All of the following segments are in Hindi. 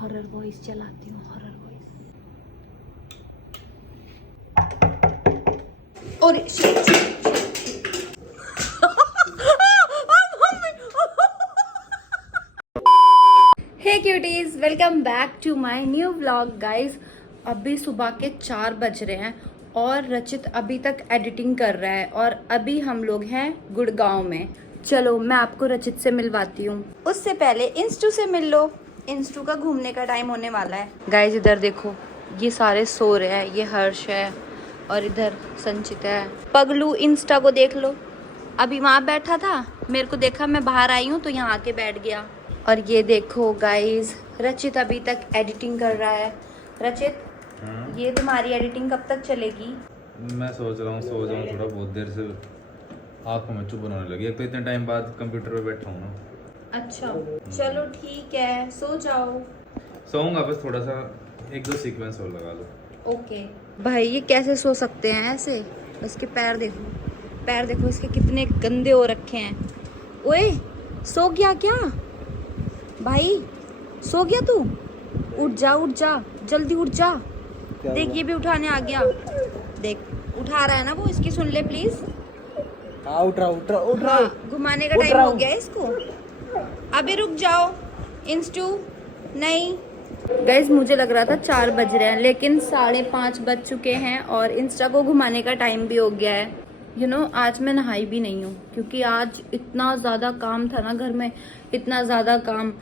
हॉरर वॉइस चलाती हूँ, हॉरर वॉइस। और hey cuties, welcome back to my new vlog guys. अभी सुबह के 4 बज रहे हैं और रचित अभी तक एडिटिंग कर रहा है और अभी हम लोग हैं गुड़गांव में। चलो मैं आपको रचित से मिलवाती हूँ। उससे पहले इंस्टू से मिल लो, इंस्टू का घूमने का टाइम होने वाला है। गाइज इधर देखो, ये सारे सो रहे हैं। ये हर्ष है और इधर संचिता है। पगलू इंस्टा को देख लो, अभी वहाँ बैठा था, मेरे को देखा, मैं बाहर आई हूँ तो यहाँ आके बैठ गया। और ये देखो गाइज, रचित अभी तक एडिटिंग कर रहा है। रचित, ये तुम्हारी एडिटिंग कब तक चलेगी? मैं सोच रहा हूँ सो जाऊँ थोड़ा, बहुत देर से आँखों में चुभ होने लगी। एक तो इतने टाइम बाद कंप्यूटर पे बैठा हूँ ना। अच्छा चलो ठीक है, सो जाओ। सोऊंगा, बस थोड़ा सा 1-2 सीक्वेंस और लगा लो। ओके। भाई ये कैसे सो सकते हैं ऐसे? इसके पैर देखो, पैर देखो इसके कितने गंदे हो रखे हैं। ओए सो गया क्या भाई? सो गया तू? उठ जा, उठ जा, जल्दी उठ जा। देख ये भी उठाने आ गया, देख उठा रहा है ना वो। इसकी सुन ले प्लीज। उठ रहा। घुमाने का टाइम हो गया इसको। अभी रुक जाओ इंस्टू। नहीं गाइज, मुझे लग रहा था 4 बज रहे हैं, लेकिन 5:30 बज चुके हैं और इंस्टा को घुमाने का टाइम भी हो गया है। आज मैं नहाई भी नहीं हूँ क्योंकि आज इतना ज़्यादा काम था ना घर में, इतना ज़्यादा काम।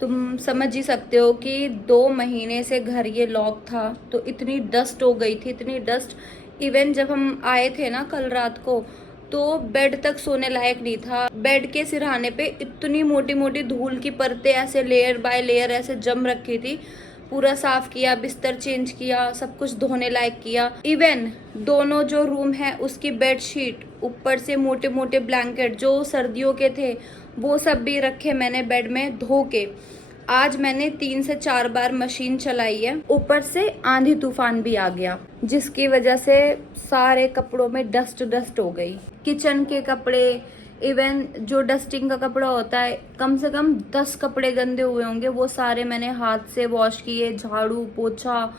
तुम समझ ही सकते हो कि 2 महीने से घर ये लॉक था, तो इतनी डस्ट हो गई थी, इतनी डस्ट। इवन जब हम आए थे ना कल रात को, तो बेड तक सोने लायक नहीं था। बेड के सिरहाने पे इतनी मोटी मोटी धूल की परतें ऐसे लेयर बाय लेयर ऐसे जम रखी थी। पूरा साफ किया, बिस्तर चेंज किया, सब कुछ धोने लायक किया। इवन दोनों जो रूम है उसकी बेडशीट, ऊपर से मोटे मोटे ब्लैंकेट जो सर्दियों के थे, वो सब भी रखे मैंने बेड में धो के। आज मैंने 3 से 4 बार मशीन चलाई है। ऊपर से आंधी तूफान भी आ गया, जिसकी वजह से सारे कपड़ों में डस्ट हो गई। किचन के कपड़े, इवन जो डस्टिंग का कपड़ा होता है, कम से कम 10 कपड़े गंदे हुए होंगे, वो सारे मैंने हाथ से वॉश किए, झाड़ू पोछा।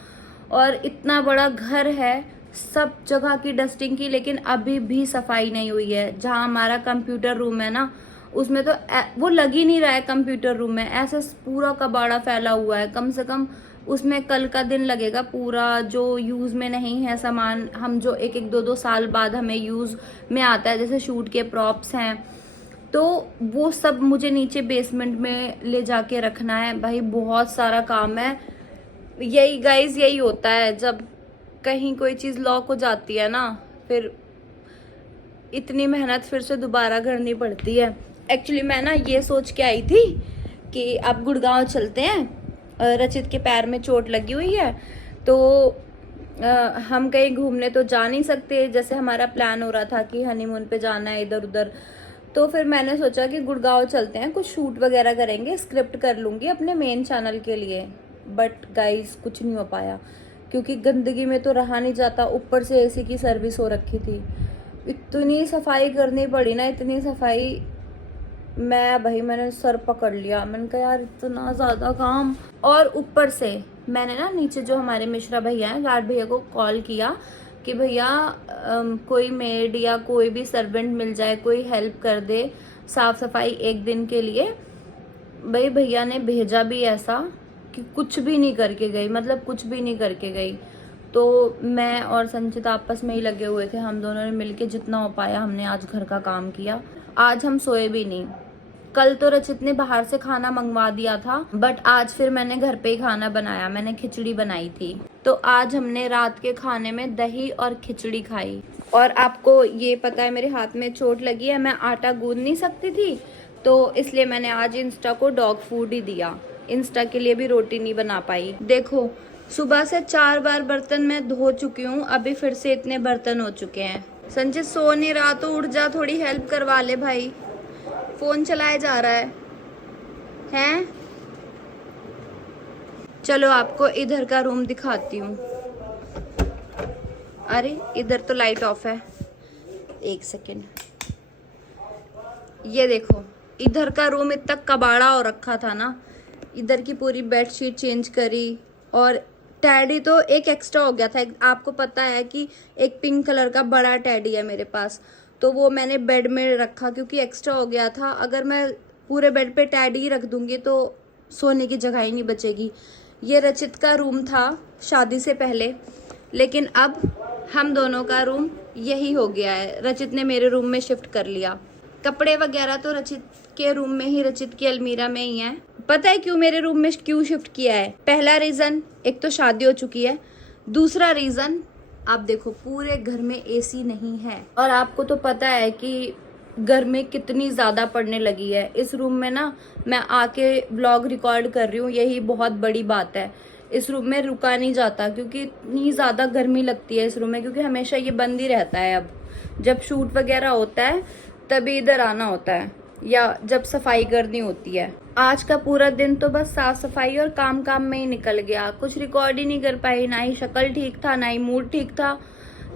और इतना बड़ा घर है, सब जगह की डस्टिंग की, लेकिन अभी भी सफाई नहीं हुई है। जहाँ हमारा कंप्यूटर रूम है ना, उसमें तो वो लग ही नहीं रहा है कंप्यूटर रूम में, ऐसा पूरा कबाड़ा फैला हुआ है। कम से कम उसमें कल का दिन लगेगा पूरा, जो यूज में नहीं है सामान, हम जो 1-2 साल बाद हमें यूज में आता है, जैसे शूट के प्रॉप्स हैं, तो वो सब मुझे नीचे बेसमेंट में ले जाके रखना है। भाई बहुत सारा काम है। यही गाइज, यही होता है जब कहीं कोई चीज लॉक हो जाती है ना, फिर इतनी मेहनत फिर से दोबारा करनी पड़ती है। एक्चुअली मैं ना ये सोच के आई थी कि अब गुड़गांव चलते हैं, रचित के पैर में चोट लगी हुई है, तो हम कहीं घूमने तो जा नहीं सकते। जैसे हमारा प्लान हो रहा था कि हनीमून पे जाना है इधर उधर, तो फिर मैंने सोचा कि गुड़गांव चलते हैं, कुछ शूट वगैरह करेंगे, स्क्रिप्ट कर लूँगी अपने मेन चैनल के लिए। बट गाइज कुछ नहीं हो पाया क्योंकि गंदगी में तो रहा नहीं जाता। ऊपर से एसी की सर्विस हो रखी थी, इतनी सफाई करनी पड़ी ना, इतनी सफाई। मैंने सर पकड़ लिया, मैंने कहा यार इतना ज़्यादा काम। और ऊपर से मैंने ना नीचे जो हमारे मिश्रा भैया हैं, गार्ड भैया को कॉल किया कि भैया कोई मेड या कोई भी सर्वेंट मिल जाए, कोई हेल्प कर दे साफ सफाई 1 दिन के लिए। भाई भैया ने भेजा भी ऐसा कि कुछ भी नहीं करके गई, मतलब कुछ भी नहीं करके गई। तो मैं और संचित आपस में ही लगे हुए थे, हम दोनों ने मिलके जितना हो पाया हमने आज घर का काम किया। आज हम सोए भी नहीं। कल तो रचित ने बाहर से खाना मंगवा दिया था, बट आज फिर मैंने घर पे ही खाना बनाया। मैंने खिचड़ी बनाई थी, तो आज हमने रात के खाने में दही और खिचड़ी खाई। और आपको ये पता है मेरे हाथ में चोट लगी है, मैं आटा गूंद नहीं सकती थी, तो इसलिए मैंने आज इंस्टा को डॉग फूड ही दिया। इंस्टा के लिए भी रोटी नहीं बना पाई। देखो सुबह से 4 बार बर्तन मैं धो चुकी हूँ, अभी फिर से इतने बर्तन हो चुके हैं। संचित सो नहीं रहा तो उठ जा, थोड़ी हेल्प करवा ले भाई, फोन चलाया जा रहा है? चलो आपको इधर का रूम दिखाती हूँ। अरे इधर तो लाइट ऑफ है, 1 सेकेंड। ये देखो इधर का रूम इतना कबाड़ा हो रखा था ना, इधर की पूरी बेडशीट चेंज करी। और टैडी तो एक एक्स्ट्रा हो गया था। आपको पता है कि एक पिंक कलर का बड़ा टैडी है मेरे पास, तो वो मैंने बेड में रखा क्योंकि एक्स्ट्रा हो गया था। अगर मैं पूरे बेड पे टैडी ही रख दूंगी तो सोने की जगह ही नहीं बचेगी। ये रचित का रूम था शादी से पहले, लेकिन अब हम दोनों का रूम यही हो गया है। रचित ने मेरे रूम में शिफ्ट कर लिया। कपड़े वगैरह तो रचित के रूम में ही, रचित की अलमीरा में ही है। पता है क्यों मेरे रूम में क्यों शिफ्ट किया है? पहला रीजन, एक तो शादी हो चुकी है। दूसरा रीजन, आप देखो पूरे घर में एसी नहीं है। और आपको तो पता है कि गर्मी कितनी ज्यादा पड़ने लगी है। इस रूम में ना मैं आके व्लॉग रिकॉर्ड कर रही हूँ, यही बहुत बड़ी बात है। इस रूम में रुका नहीं जाता क्योंकि इतनी ज्यादा गर्मी लगती है इस रूम में, क्योंकि हमेशा ये बंद ही रहता है। अब जब शूट वगैरह होता है तभी इधर आना होता है, या जब सफाई करनी होती है। आज का पूरा दिन तो बस साफ सफाई और काम काम में ही निकल गया। कुछ रिकॉर्ड ही नहीं कर पाई, ना ही शक्ल ठीक था ना ही मूड ठीक था।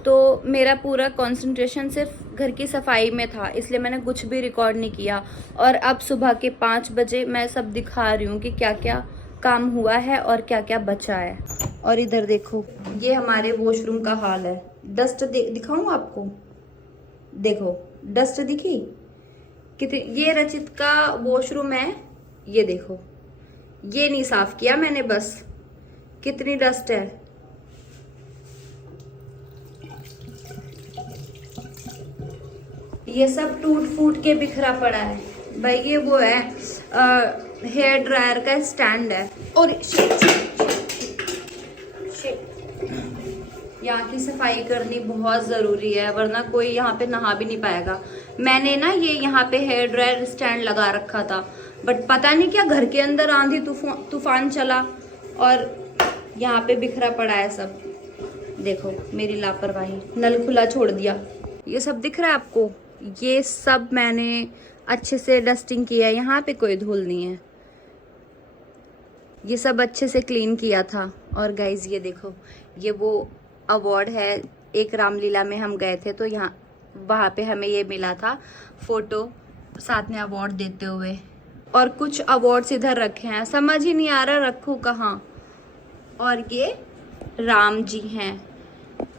तो मेरा पूरा कंसंट्रेशन सिर्फ घर की सफाई में था, इसलिए मैंने कुछ भी रिकॉर्ड नहीं किया। और अब सुबह के 5 बजे मैं सब दिखा रही हूँ कि क्या क्या काम हुआ है और क्या क्या बचा है। और इधर देखो, ये हमारे वॉशरूम का हाल है। डस्ट दिखाऊं आपको? देखो डस्ट दिखी कितनी। ये रचित का वॉशरूम है, ये देखो, ये नहीं साफ किया मैंने, बस कितनी डस्ट है। ये सब टूट फूट के बिखरा पड़ा है भाई। ये वो है हेयर ड्रायर का स्टैंड है। और यहाँ की सफाई करनी बहुत जरूरी है, वरना कोई यहाँ पे नहा भी नहीं पाएगा। मैंने ना ये यहाँ पे हेयर ड्रायर स्टैंड लगा रखा था, बट पता नहीं क्या घर के अंदर आंधी तूफान चला और यहाँ पे बिखरा पड़ा है सब। देखो मेरी लापरवाही, नल खुला छोड़ दिया। ये सब दिख रहा है आपको? ये सब मैंने अच्छे से डस्टिंग किया है, यहाँ पे कोई धूल नहीं है। ये सब अच्छे से क्लीन किया था। और गाइज ये देखो, ये वो अवार्ड है, एक रामलीला में हम गए थे तो यहाँ वहाँ पे हमें ये मिला था फोटो साथ में अवार्ड देते हुए। और कुछ अवार्ड्स इधर रखे हैं, समझ ही नहीं आ रहा रखूँ कहाँ। और ये राम जी हैं,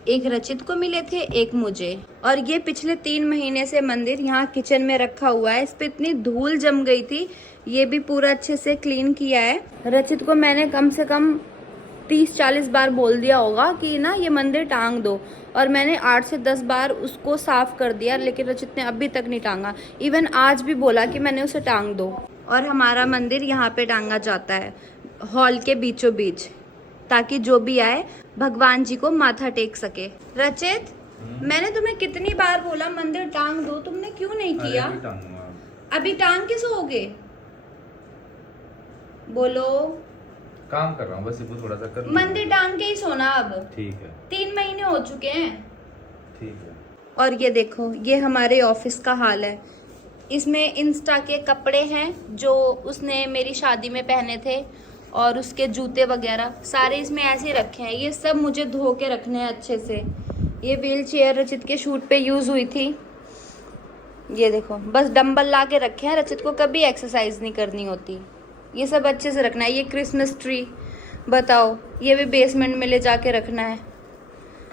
एक रचित को मिले थे, एक मुझे। और ये पिछले 3 महीने से मंदिर यहाँ किचन में रखा हुआ है। इस पे इतनी धूल जम गई थी, ये भी पूरा अच्छे से क्लीन किया है। रचित को मैंने कम से कम 30-40 बार बोल दिया होगा कि ना ये मंदिर टांग दो, और मैंने 8 से 10 बार उसको साफ कर दिया, लेकिन रचित ने अभी तक नहीं टांगा। इवन आज भी बोला कि मैंने उसे टांग दो। और हमारा मंदिर यहाँ पे टांगा जाता है हॉल के बीचों बीच, ताकि जो भी आए भगवान जी को माथा टेक सके। रचित, मैंने तुम्हें कितनी बार बोला मंदिर टांग दो, तुमने क्यों नहीं किया? अभी टांग के सोओगे? बोलो। काम कर रहा हूँ बस, थोड़ा सा कर। मंदिर टांग के ही सोना अब। ठीक है। 3 महीने हो चुके हैं। ठीक है। और ये देखो, ये हमारे ऑफिस का हाल है। इसमें इंस्टा के कपड़े हैं जो उसने मेरी शादी में पहने थे, और उसके जूते वगैरह सारे इसमें ऐसे रखे हैं। ये सब मुझे धो के रखने हैं अच्छे से। ये व्हील चेयर रचित के शूट पे यूज हुई थी। ये देखो, बस डंबल ला के रखे हैं, रचित को कभी एक्सरसाइज नहीं करनी होती। ये सब अच्छे से रखना है। ये क्रिसमस ट्री, बताओ, ये भी बेसमेंट में ले जाके रखना है।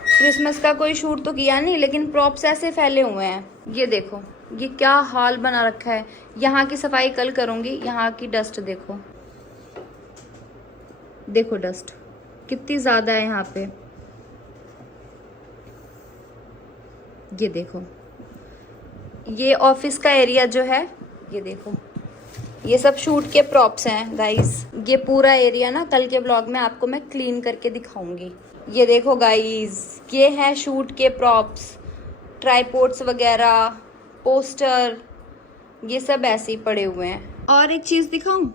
क्रिसमस का कोई शूट तो किया नहीं, लेकिन प्रॉप्स ऐसे फैले हुए हैं। ये देखो, ये क्या हाल बना रखा है। यहाँ की सफाई कल करूंगी। यहाँ की डस्ट देखो, देखो डस्ट कितनी ज्यादा है यहाँ पे। ये देखो, ये ऑफिस का एरिया जो है, ये देखो, ये सब शूट के प्रॉप्स हैं गाइस। ये पूरा एरिया ना कल के ब्लॉग में आपको मैं क्लीन करके दिखाऊंगी। ये देखो गाइस, ये है शूट के प्रॉप्स, ट्राइपॉड्स वगैरह, पोस्टर, ये सब ऐसे ही पड़े हुए हैं। और एक चीज दिखाऊं,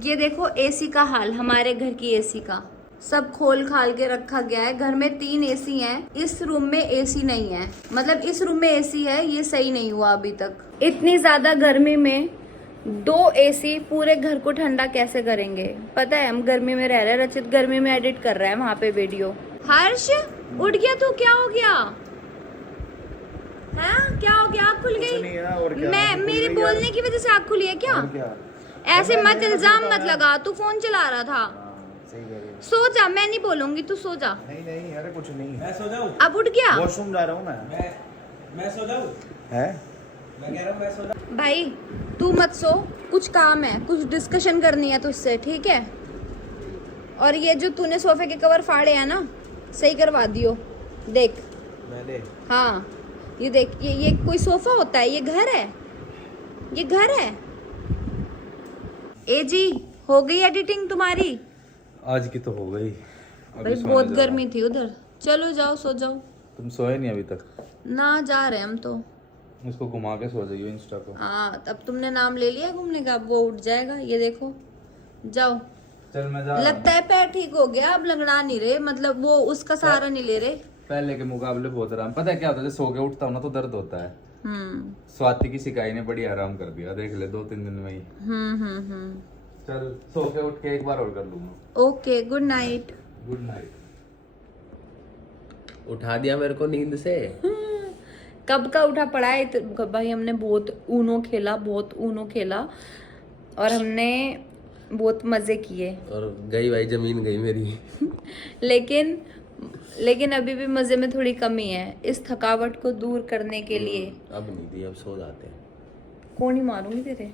ये देखो एसी का हाल, हमारे घर की एसी का सब खोल खाल के रखा गया है। घर में 3 एसी हैं, इस रूम में एसी नहीं है। मतलब इस रूम में एसी है, ये सही नहीं हुआ अभी तक। इतनी ज्यादा गर्मी में 2 एसी पूरे घर को ठंडा कैसे करेंगे? पता है, हम गर्मी में रह रहे हैं। रचित गर्मी में एडिट कर रहा है वहां पे वीडियो। हर्ष उठ गया तू? क्या हो गया है? क्या हो गया? आँख खुल गई? और क्या? मैं मेरे बोलने की वजह से आँख खुली है क्या? ऐसे मत इल्जाम मत लगा, तू फोन चला रहा था। सही कह रही है। सो जा, मैं नहीं बोलूंगी, तू सो जा। नहीं नहीं, अरे कुछ नहीं, मैं सो जाऊं? अब उठ गया वॉशरूम जा रहा हूँ मैं सो जाऊं? है। मैं कह रहा हूं मैं सो जाऊं? भाई तू मत सो, कुछ काम है, कुछ डिस्कशन करनी है तुझसे, ठीक है? और ये जो तूने सोफे के कवर फाड़े हैं ना, सही करवा दियो। देख, मैंने हाँ ये देख, ये कोई सोफा होता है? ये घर है, ये घर है। ए जी, हो गई एडिटिंग तुम्हारी? आज की तो हो गई। अभी भाई सोने बहुत जा गर्मी थी उधर। चलो जाओ, सो जाओ। रहा हूं। तुम सोए नहीं अभी तक? ना, जा रहे हैं हम तो। उसको घुमा के सो जाइयो इंस्टा को। हाँ, तब तुमने नाम ले लिया घूमने का, अब वो उठ जाएगा। ये देखो, जाओ। चल मैं जा रहा हूं। लगता है पैर ठीक हो गया, अब लंगड़ा नहीं रहे, मतलब वो उसका सहारा नहीं ले रहे। पहले के मुकाबले बहुत आराम। पता है क्या होता है, जब सो के उठता हूँ ना तो दर्द होता है। स्वाति की सिकाई ने बड़ी आराम कर दिया, देख ले 2-3 दिन में ही। चल सो के उठ के एक बार और कर लूंगा। Okay, good night. Good night. उठा दिया मेरे को नींद से। कब का उठा पड़ा है भाई, हमने बहुत ऊनो खेला, बहुत ऊनो खेला और हमने बहुत मजे किए। और गई भाई, जमीन गई मेरी। लेकिन अभी भी मजे में थोड़ी कमी है। इस थकावट को दूर करने के लिए अब नहीं दी, अब सो जाते हैं। कौन ही मारूंगी तेरे।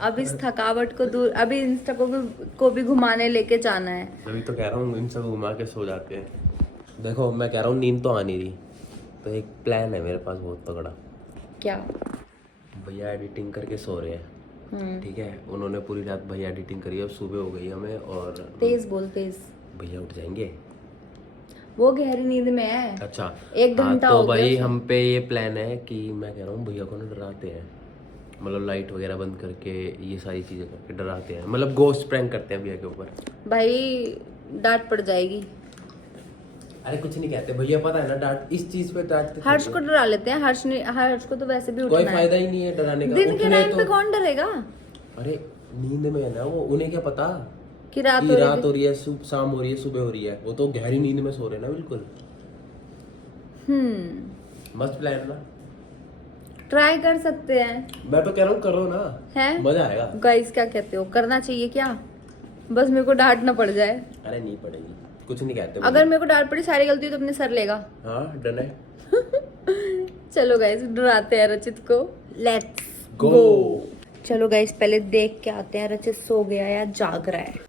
अब इस थकावट को दूर, अभी इंस्टा को भी घुमाने लेके जाना है। अभी तो कह रहा हूँ इन सब घुमा के सो जाते हैं। देखो मैं कह रहा हूँ नींद तो आ नहीं रही, तो एक प्लान है मेरे पास बहुत तगड़ा। क्या? भैया एडिटिंग करके सो रहे हैं, ठीक है? उन्होंने पूरी रात भैया एडिटिंग करी, अब सुबह हो गई हमें और तेज बोल, तेज। भैया उठ जाएंगे। वो गहरी नींद में है। अच्छा, 1 घंटा तो हो गया भाई उसे। हम पे ये प्लान है कि मैं कह रहा हूँ भैया को ना डराते हैं, मतलब लाइट वगैरह बंद करके ये सारी चीजें करके डराते हैं, मतलब गोस्ट प्रैंक करते हैं भैया के ऊपर। भाई डांट पड़ जाएगी। अरे कुछ नहीं कहते भैया, पता है ना डांट, इस चीज पे डांटते हर्ष को डरा लेते हैं। हर्ष को तो वैसे भी कोई उठना फायदा है। ही नहीं है डराने का। दिन के उठने टाइम पे तो कौन डरेगा अरे नींद में है ना वो, उन्हें क्या पता कि रात कि हो रात हो रही रही है, शाम हो रही है, सुबह हो रही है। वो तो गहरी नींद में सो रहे हैं ना, बिल्कुल। मस्त प्लान ना, ट्राई कर सकते हैं। मैं तो कह रहा हूँ करो ना, है मजा आएगा। गाइस, क्या कहते हो, करना चाहिए क्या? बस मेरे को डांट ना पड़ जाए। अरे नहीं पड़ेगी, कुछ नहीं कहते अगर मेरे को डांट पड़ी, सारी गलती तो अपने सर लेगा। हाँ डन है। चलो गाइस, डराते हैं रचित को। Let's Go। गो। चलो गाइस, पहले देख के आते हैं रचित सो गया या जाग रहा है।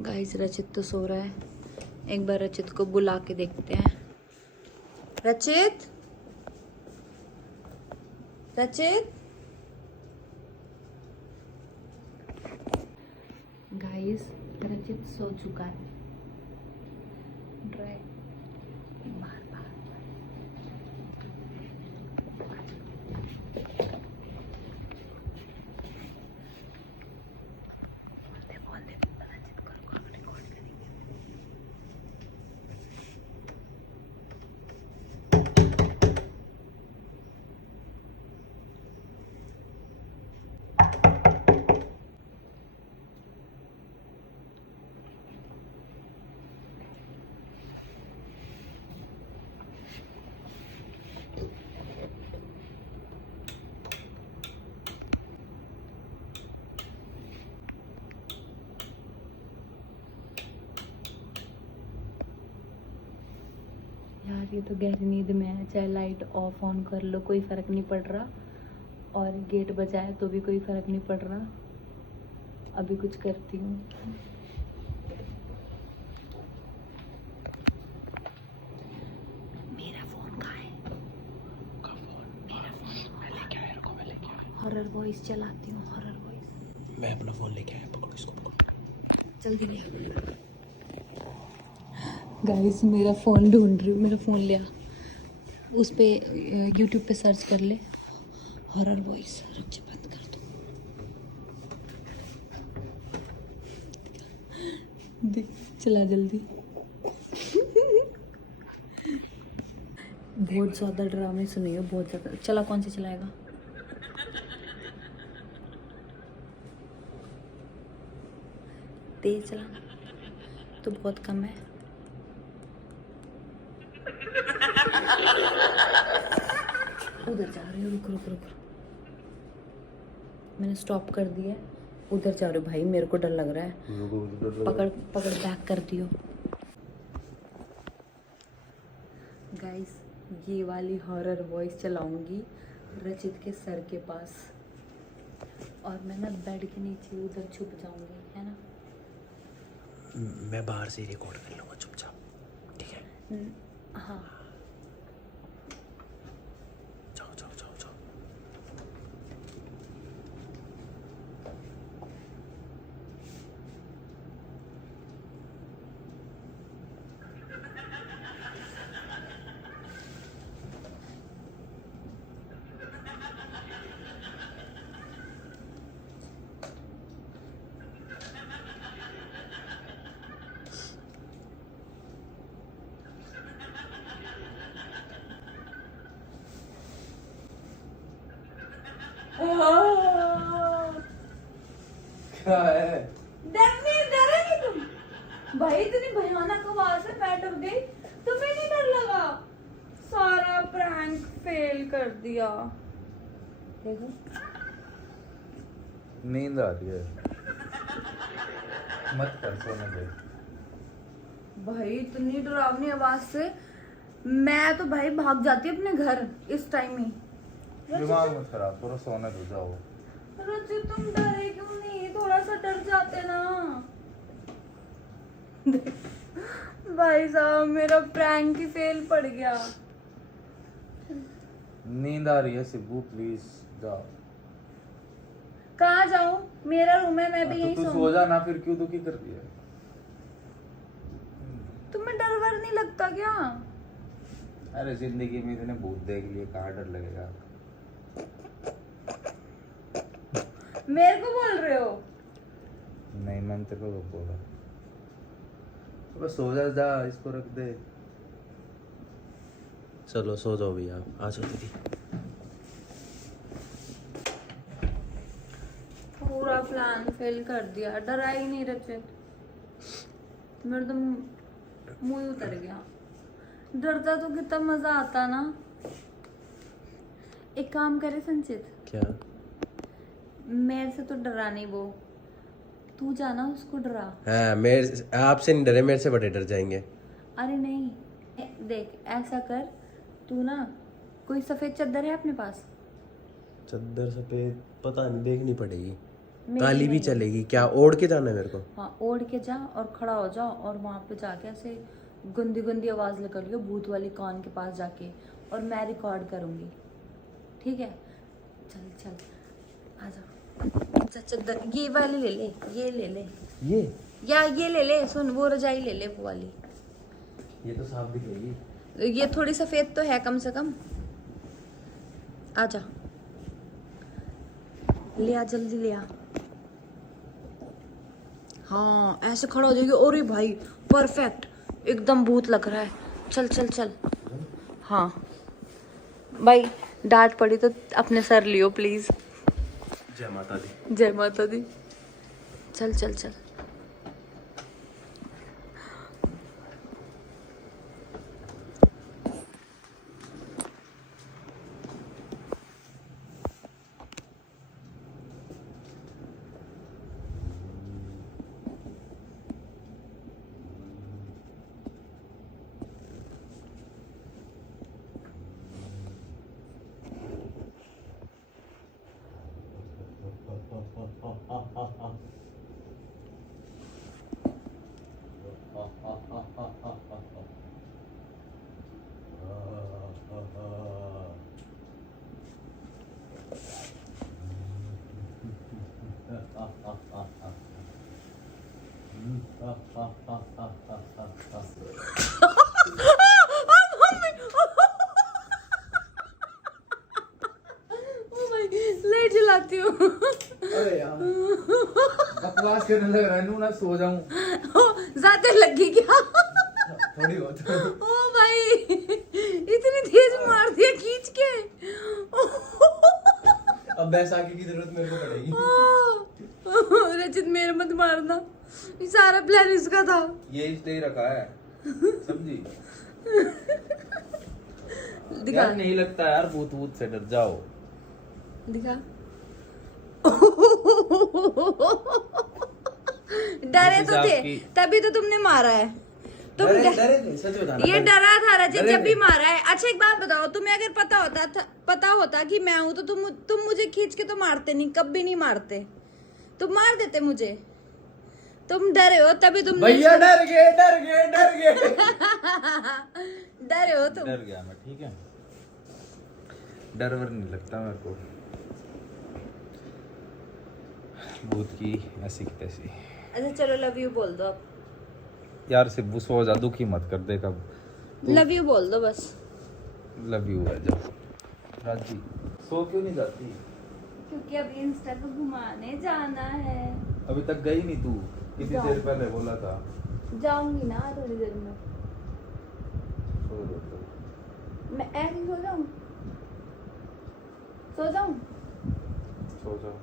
गाइस रचित तो सो रहा है, एक बार रचित को बुला के देखते हैं। रचित, रचित। गाइस रचित सो चुका है। ड्राई बार बार यार, ये तो गहरी नींद में है। चाहे लाइट ऑफ ऑन कर लो, कोई फर्क नहीं पड़ रहा। और गेट बजाए तो भी कोई फर्क नहीं पड़ रहा। अभी कुछ करती हूँ। मेरा फोन कहाँ है? मेरा फोन मैं लेके आया, रुको मैं लेके आया। हॉरर वॉइस चलाती हूँ, हॉरर वॉइस। मैं अपना फोन लेके आया, पकड़ो इसको, पकड़ो। जल्दी ले। गाइस, मेरा फ़ोन ढूंढ रही हूँ, मेरा फ़ोन लिया। उस पे यूट्यूब पे सर्च कर ले हॉरर वॉइस। रुक, बंद कर दो। देख, चला जल्दी। बहुत ज़्यादा ड्रामे सुनी हो, बहुत ज़्यादा। चला, कौन सी चलाएगा? तेज चलाना तो बहुत कम है। उधर जा रही हो, रुक रुक रुक। मैंने स्टॉप कर दिया। उधर जा रहे हो भाई, मेरे को डर लग रहा है। पकड़ पकड़, बैक कर दियो। गाइस, ये वाली हॉरर वॉइस चलाऊंगी रचित के सर के पास, और मैं ना बेड के नीचे उधर छुप जाऊंगी, है ना? मैं बाहर से रिकॉर्ड कर लूँगा चुपचाप, ठीक है? हाँ। जाओ जाओ जाओ जाओ। क्या है? डरे नहीं तुम? भाई इतनी भयानक आवाज से मैं डर गई, तुम्हें नहीं डर लगा? सारा प्रैंक फेल कर दिया। देखो नींद आ रही है, मत कर, सोने दे। भाई इतनी डरावनी आवाज से मैं तो भाई भाग जाती अपने घर इस टाइम ही। दिमाग मत खराब करो, सोने दो, जाओ। रचित तुम डरे क्यों नहीं? थोड़ा सा डर जाते ना। भाई साहब मेरा प्रैंक ही फेल पड़ गया। नींद आ रही है सिब्बू, प्लीज जाओ। कहाँ जाऊं? मेरा रूम है, मैं भी तो यहीं तू सो सोऊंगी। जा ना, फिर क्यों दुखी कर दिया? तुम्हें डर वर नहीं लगता क्या? अरे जिंदगी में इतने भूत देख लिए, कहाँ डर लगेगा? मेरे को बोल रहे हो? नहीं, मैंने तेरे को कब बोला? तो बस सो जा, जा इसको रख दे। चलो सो जाओ भैया, आ जाओ दीदी। पूरा प्लान फेल कर दिया, डरा ही नहीं रचित। मेरा तो मुंह उतर गया। डरता तो कितना मजा आता ना। एक काम करे संचित, क्या? मेरे से तो डरा नहीं वो, तू जाना उसको डरा। हाँ, मेरे आपसे नहीं डरे, मेरे से बड़े डर जाएंगे। अरे नहीं, देख ऐसा कर, तू ना कोई सफेद चादर है अपने पास? चद्दर सफेद पता नहीं, देखनी पड़ेगी। मेरी काली भी नहीं। चलेगी क्या? ओढ़ के जाना है मेरे को? हाँ, ओढ़ के जा और खड़ा हो जा, और वहां पे जाके ऐसे गंदी गंदी आवाज निकालियो भूत वाली कान के पास जाके, और मैं रिकॉर्ड करूंगी, ठीक है? चल चल आ जा। अच्छा चादर ये वाली ले ले, ये ले ले, ये ये ले ले। सुन, वो रजाई ले ले, वो वाली। ये तो साफ दिखेगी। ये थोड़ी सफेद तो है कम से कम। आ जा, ले आ, जल्दी ले आ। हाँ ऐसे खड़ा हो जाएगी। अरे भाई परफेक्ट, एकदम भूत लग रहा है। चल चल चल। हाँ भाई, डांट पड़ी तो अपने सर लियो प्लीज। जय माता दी। जय माता दी। चल चल चल। ले जलाती हूँ। अरे यार, बकवास करने लग रहा है, नू ना सो जाऊं। ज्यादा लगी क्या? थोड़ी बहुत। ओ भाई, इतनी तेज मार दिया खींच के। अब बैसाखी की जरूरत मेरे को पड़ेगी। रचित मेरे मत मारना, ये सारा प्लान इसका था। ये इसलिए रखा है, समझी? दिखा यार नहीं लगता यार, भूत भूत से डर जाओ। दिखा। डरे तो थे तभी तो तुमने मारा है। तुम ये डरा था रजत जब भी मारा है। अच्छा एक बात बताओ, तुम्हें अगर पता होता कि मैं हूं तो तुम मुझे खींच के तो मारते नहीं, कभी नहीं मारते, तुम मार देते मुझे। तुम डरे हो तभी तुम भैया डर गए डरे हो तुम। डर गया मैं, ठीक है, डर वर नहीं लगता मेरे को भूत की ऐसी की तैसी। अच्छा चलो लव यू बोल दो अब। यार सिब्बू सो जा, दुखी मत कर दे कब। लव यू बोल दो बस। लव यू है जब राजी। सो क्यों नहीं जाती? क्योंकि अब इंस्टा को घुमाने जाना है। अभी तक गई नहीं तू, कितनी जाऊं। देर पहले बोला था। जाऊंगी ना थोड़ी देर में। सो जा तो। मैं ऐसे सो जाऊं? सो जाऊं? सो जाओ।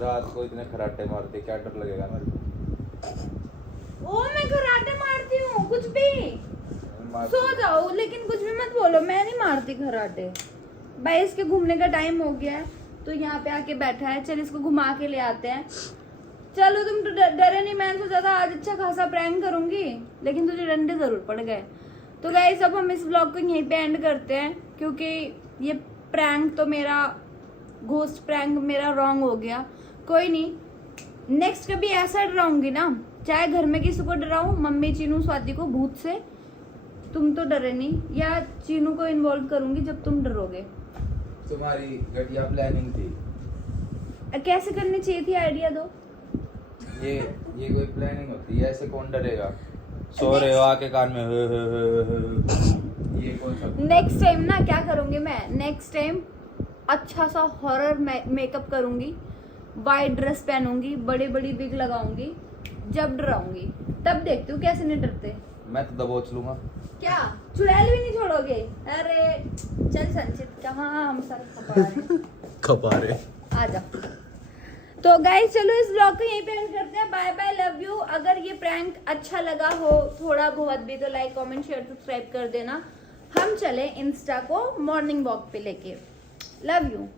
रात को इतने खराटे मारते, क्या डर लगेगा मेरे को? ओ मैं कराटे मारती हूँ कुछ भी। मार- सो जाओ लेकिन कुछ भी मत बोलो, मैं नहीं मारती कराटे। भाई इसके घूमने का टाइम हो गया है तो यहाँ पे आके बैठा है, चल इसको घुमा के ले आते हैं। चलो तुम तो डरे नहीं, मैंने सोचा था आज अच्छा खासा प्रैंक करूंगी लेकिन तुझे डंडे जरूर पड़ गए। तो गाइस अब हम इस ब्लॉग को यहीं पे एंड करते हैं क्योंकि ये प्रैंक तो मेरा घोस्ट प्रैंक मेरा रॉन्ग हो गया। कोई नहीं, नेक्स्ट कभी ऐसा डराऊंगी ना, चाहे घर में किसी को डराऊं, मम्मी चीनू स्वाति को भूत से, तुम तो डरे नहीं, या चीनू को इन्वॉल्व करूंगी जब तुम डरोगे। तुम्हारी घटिया प्लानिंग थी। कैसे करनी चाहिए थी, आइडिया दो। ये कोई प्लानिंग होती है? ऐसे कौन डरेगा? सो रहे हो आके कान में ये कौन सा? नेक्स्ट टाइम ना क्या करूंगी मैं, नेक्स्ट टाइम अच्छा सा हॉरर मेकअप करूंगी, वाइट ड्रेस पहनूंगी, बड़ी बड़ी विग लगाऊंगी, जब डराऊंगी तब देखती हूँ कैसे नहीं डरते। मैं तो दबोच लूंगा। क्या चुड़ैल भी नहीं छोड़ोगे? अरे चल संचित, कहाँ हम सारे खपा रहे। आ जा। तो गाइस चलो इस ब्लॉग को यहीं पे एंड करते हैं। Bye bye, love you. अगर ये प्रैंक अच्छा लगा हो थोड़ा बहुत भी तो लाइक कमेंट शेयर सब्सक्राइब कर देना। हम चले इंस्टा को मॉर्निंग वॉक पे लेके। Love you.